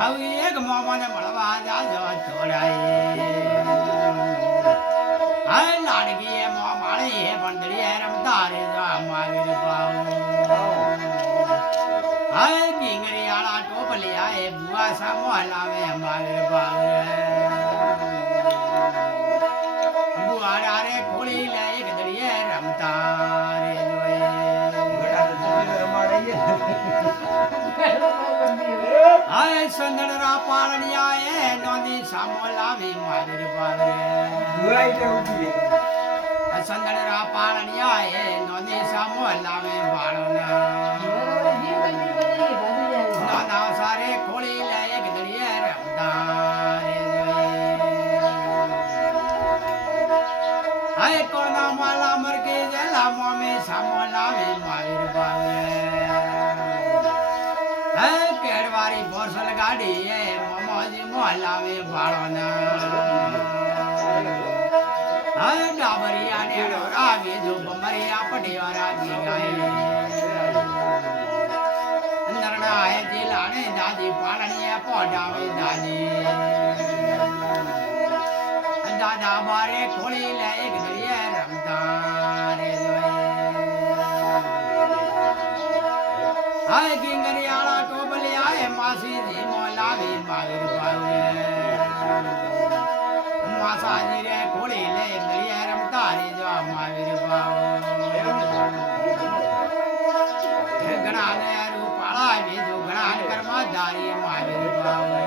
હવે એક મોમાને મળવા જાજો છોડાય હાય લાડકી એ મોમાળી એ બંદડી રમતા રે જા માવીર પાવ હાય કિંગરી આળા ટોપલિયા એ બુઆ સામો લાવે માવીર પાવ બુઆડા રે ખોળી લે એક દડીએ રમતા રે હાય સંદડરા પાળણિયા એ નોની સામો લાવી માવીર પાવ સંદડરા પાળણિયા એ નોની સામો લાવે બાળોના નાના સારે ખોળી લે એક દડીએ રમતા રે હાય કોના માલા મરકી જેલા મોમે સામો લાવે માવીર પાવે હાય કેડવારી બોસલ ગાડી એ મોમોજી મોલાવે બાળોના હાય ડાબરિયા ને રાવી જો બમરિયા પડિયા રાજી ગાય નરણા હે જીલાને દાદી પાળણીયા પોડાવે દાદી દાદા બારે ખોળી લે એક દરિયે રમતા રે હાય કિંગરિયાળા ટોબલિયા એ માસી જી મોલાવી માવીર પાવે માસાજી રે ખોળી લે એક દરિયે રમતા રે જો માવીર પાવે ઘણા ને રૂપાળા બીજુ ઘણા કર્મા ધારી માવીર પાવે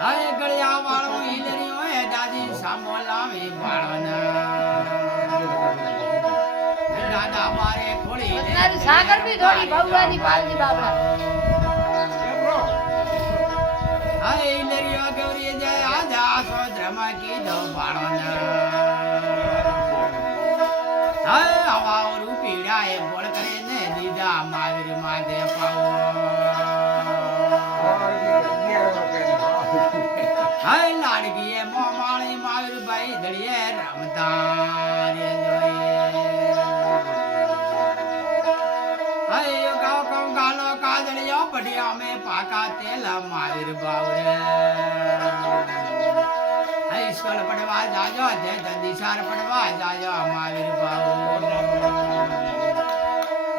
હાય ગળિયા વાળો ઈલરીઓ એ દાદી સામો લાવી બાળના દાદા મારે ખોળી તારી સાગર બી થોડી ભગવાની પાલજી બાબરા હાય ઈલરીઓ ગૌરી જય આજા સોદ્રમાં કીધો બાળના હાય આવા રૂપીડા એ બોળ કરીને દીધા માવીર માથે પાવો હાય લાડકી એ મોમાળી માવીર ભાઈ દળીએ રમતા રે હાય ગાવ કમ ગાલો કાદળિયો પડિયા મે પાકા તેલા માવીર બાવરે હાય સ્કૂલ પડવા જાજો જે દિશાર પડવા જાજો માવીર બાવ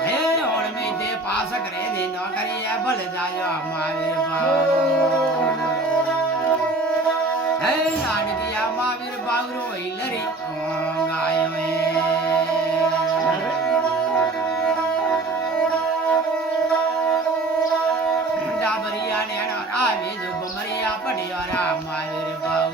હે ઓળમી તે પાસ કરે ને નોકરી એ ભલ જાજો માવીર બાવ હે લાડકિયા માવીર બાવરો ઈલરી ગાય મે ડાબરિયા ને આવી જો બમરિયા પડિયા રા માવીર બાવ